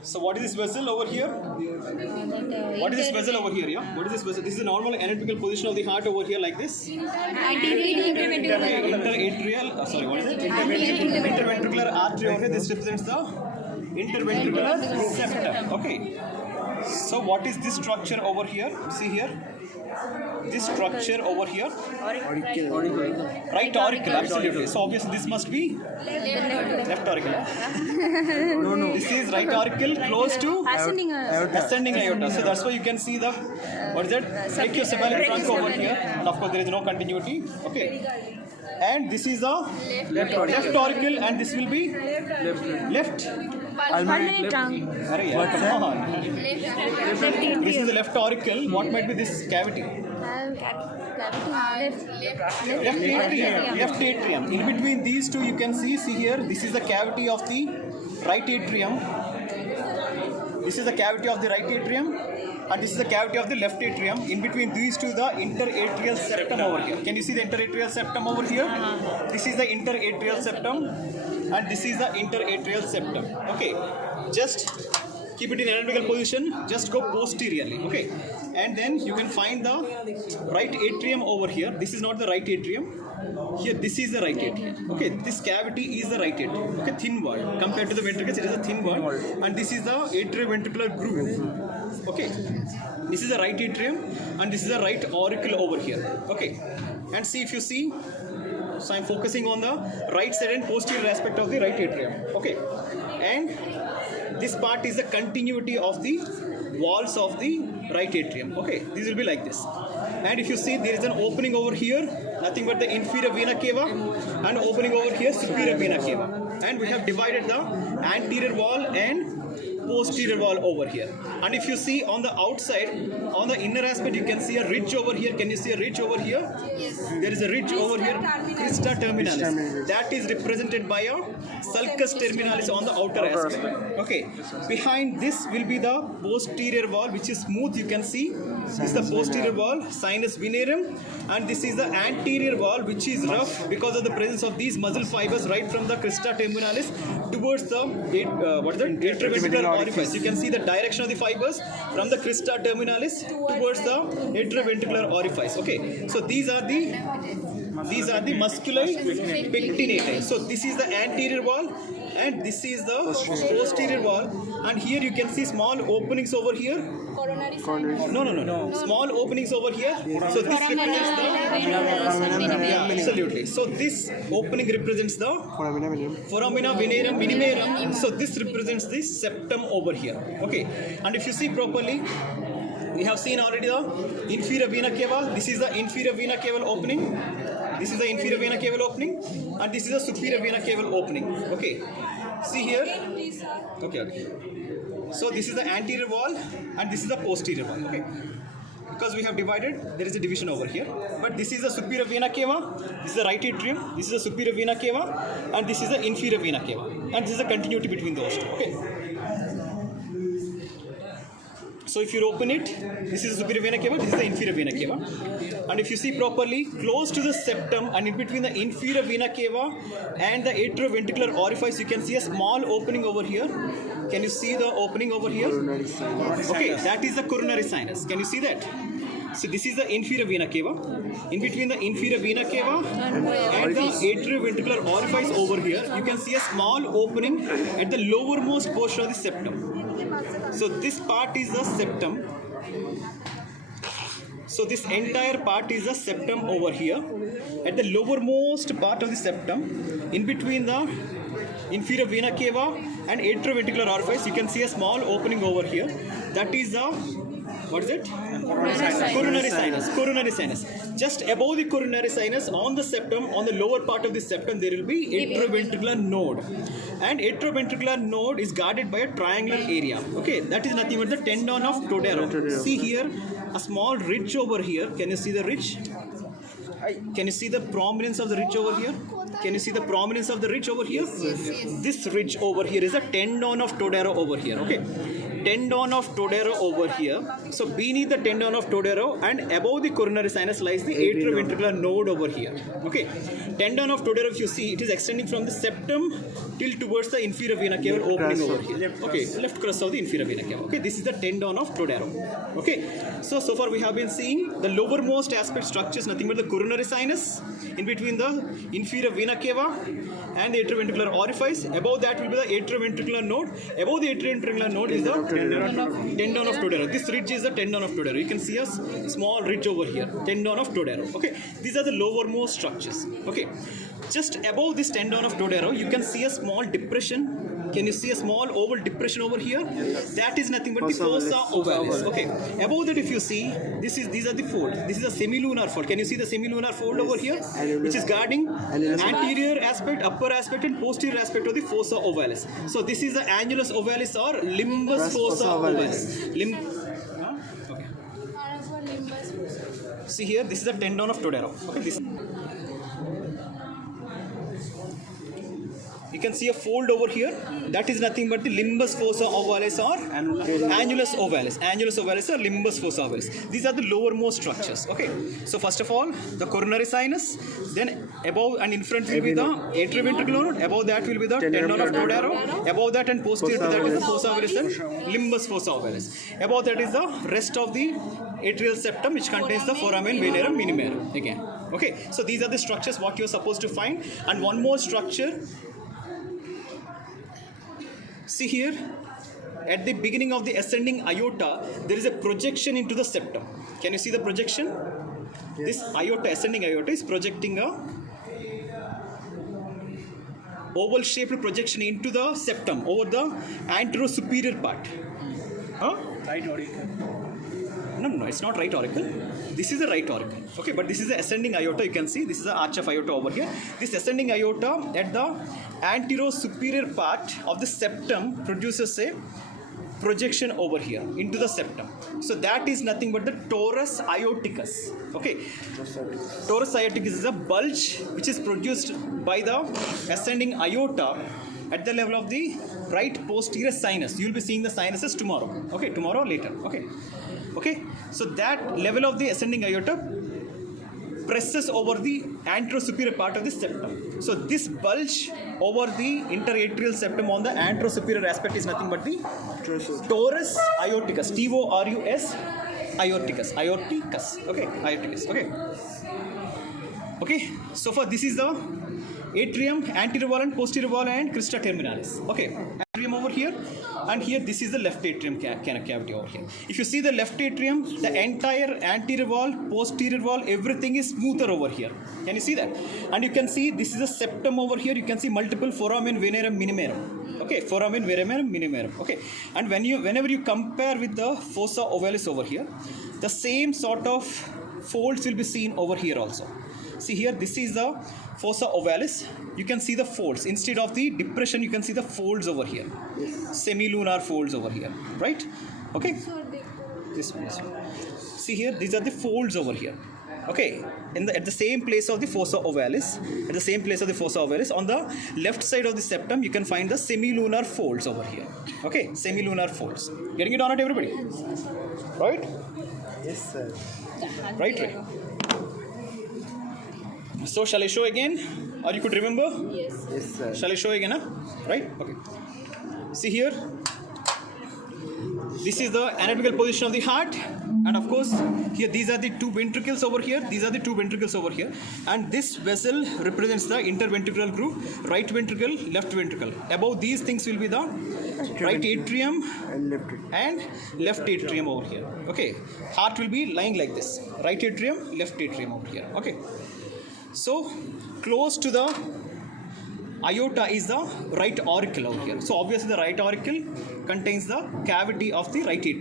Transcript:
So what is this vessel over here? What is this vessel over here? Yeah. What is this vessel? This is the normal anatomical position of the heart over here, like this. Interatrial. Sorry, what is it? Interventricular artery over here. This represents the interventricular septum. Okay. So what is this structure over here? See here. This structure over here. Right auricle, absolutely. So obviously this must be left auricle. No. This is right auricle close to ascending aorta. So that's why you can see the what is that? Brachiocephalic trunk over here. And of course there is no continuity. Okay. And this is a left auricle, and this will be left. This is the left auricle. What might be this cavity? Left atrium. In between these two, you can see here. This is the cavity of the right atrium. This is the cavity of the right atrium, and this is the cavity of the left atrium. In between these two, the interatrial septum over here. Can you see the interatrial septum over here? This is the interatrial septum, and this is the interatrial septum. Okay, just keep it in anatomical position. Just go posteriorly. Okay, and then you can find the right atrium over here. This is not the right atrium. Here, this is the right atrium. Okay, this cavity is the right atrium. Okay, thin wall. Compared to the ventricles, it is a thin wall. And this is the atrioventricular groove. Okay, this is the right atrium, and this is the right auricle over here. Okay, and see if you see. So I'm focusing on the right side and posterior aspect of the right atrium. Okay, and this part is the continuity of the walls of the right atrium. Okay, this will be like this. And if you see, there is an opening over here, nothing but the inferior vena cava, and opening over here, superior vena cava. And we have divided the anterior wall and posterior wall over here. And if you see on the outside, on the inner aspect, you can see a ridge over here. Can you see a ridge over here? Yes. There is a ridge over here, crista terminalis. That is represented by a sulcus terminalis on the outer aspect. Okay. Behind this will be the posterior wall, which is smooth. You can see this is the posterior wall, sinus venerum, and this is the anterior wall, which is rough because of the presence of these muscle fibers right from the crista terminalis towards the atrioventricular orifice. You can see the direction of the fibers from the crista terminalis towards the atrioventricular orifice. Okay, so these are the musculi pectinata. So this is the anterior wall, and this is the posterior wall, and here you can see small openings over here. No. Small openings over here. So this represents the absolutely. So this opening represents the foramina venerum minimarum. So this represents the septum over here. Okay, and if you see properly, we have seen already the inferior vena cava. This is the inferior vena caval opening. This is the inferior vena caval opening, and this is the superior vena caval opening. Okay, see here. Okay. So this is the anterior wall, and this is the posterior wall. Okay, because we have divided, there is a division over here. But this is the superior vena cava. This is the right atrium. This is the superior vena cava, and this is the inferior vena cava. And this is the continuity between those two. Okay. So if you open it, this is the superior vena cava, this is the inferior vena cava. And if you see properly, close to the septum and in between the inferior vena cava and the atrioventricular orifice, you can see a small opening over here. Can you see the opening over here? Okay, that is the coronary sinus. Can you see that? So this is the inferior vena cava. In between the inferior vena cava and the atrioventricular orifice over here, you can see a small opening at the lowermost portion of the septum. So this part is the septum. So this entire part is the septum over here. At the lowermost part of the septum, in between the inferior vena cava and atrioventricular orifice, you can see a small opening over here. That is the, what is it? Coronary sinus. Just above the coronary sinus, on the septum, on the lower part of the septum, there will be atrioventricular node. And atrioventricular node is guarded by a triangular area. Okay, that is nothing but the tendon of Todaro. See here, a small ridge over here. Can you see the ridge? Can you see the prominence of the ridge over here? Can you see the prominence of the ridge over here? Yes. This ridge over here is a tendon of Todaro over here. Okay, tendon of Todaro over here. So beneath the tendon of Todaro and above the coronary sinus lies the atrioventricular node over here. Okay, tendon of Todaro, if you see, it is extending from the septum till towards the inferior vena cava opening over here. Okay, left crest of the inferior vena cava. Okay, this is the tendon of Todaro. Okay, so far we have been seeing the lowermost aspect structures, nothing but the coronary sinus, in between the inferior vena cava and the atrioventricular orifice. Above that will be the atrioventricular node. Above the atrioventricular node is the tendon of Todaro. This ridge is the tendon of Todaro. You can see a small ridge over here, tendon of Todaro. Okay, these are the lowermost structures. Okay, just above this tendon of Todaro, you can see a small depression. Can you see a small oval depression over here? That is nothing but the fossa ovalis. Okay, above that, if you see, these are the folds. This is a semilunar fold. Can you see the semilunar fold over here, which is guarding anterior aspect, upper aspect, and posterior aspect of the fossa ovalis. So this is the annulus ovalis or limbus fossa ovalis. Okay. See here, this is the tendon of Todaro. Okay, you can see a fold over here. That is nothing but the limbus fossa ovalis or annulus ovalis. Annulus ovalis or limbus fossa ovalis. These are the lowermost structures. Okay. So first of all, the coronary sinus. Then above and in front will be the atrioventricular node. Above that will be the tendon of Todaro. Above that and posterior to that is the fossa ovalis and limbus fossa ovalis. Above that is the rest of the atrial septum, which contains the foramen venerum minimarum. Again. Okay. So these are the structures what you are supposed to find. And one more structure. See here, at the beginning of the ascending aorta, there is a projection into the septum. Can you see the projection? Yes. This aorta, ascending aorta, is projecting a oval-shaped projection into the septum over the anterosuperior part. Huh? Right auricle. No, it's not right auricle. This is the right auricle. Okay, but this is the ascending aorta. You can see this is the arch of aorta over here. This ascending aorta at the anterosuperior part of the septum produces a projection over here into the septum. So that is nothing but the torus aorticus. Okay, torus aorticus is a bulge which is produced by the ascending aorta at the level of the right posterior sinus. You will be seeing the sinuses tomorrow. Okay, tomorrow or later. Okay, so that level of the ascending aorta presses over the anterosuperior part of the septum. So this bulge over the interatrial septum on the anterosuperior aspect is nothing but the torus aorticus. T-O-R-U-S aorticus. Okay, aorticus. Okay. So far this is the atrium, anterior wall and posterior wall and crista terminalis. Okay, atrium over here, and here this is the left atrium cavity over here. If you see the left atrium, the entire anterior wall, posterior wall, everything is smoother over here. Can you see that? And you can see this is a septum over here. You can see multiple foramen venerum minimarum. Okay, foramen venerum minimarum. Okay, and whenever you compare with the fossa ovalis over here, the same sort of folds will be seen over here also. See here, this is the fossa ovalis. You can see the folds. Instead of the depression, you can see the folds over here. Semilunar folds over here. Right? Okay? This one. See here, these are the folds over here. Okay? At the same place of the fossa ovalis, on the left side of the septum, you can find the semilunar folds over here. Okay? Semilunar folds. Getting it on it, everybody? Right? Yes, sir. Right. So shall I show again, or you could remember? Yes, sir. Shall I show again? Right? Okay. See here. This is the anatomical position of the heart, and of course here these are the two ventricles over here. And this vessel represents the interventricular groove, right ventricle, left ventricle. Above these things will be the right atrium and left atrium over here. Okay. Heart will be lying like this. Right atrium, left atrium over here. Okay. So close to the aorta is the right auricle over here. So obviously the right auricle contains the cavity of the right atrium.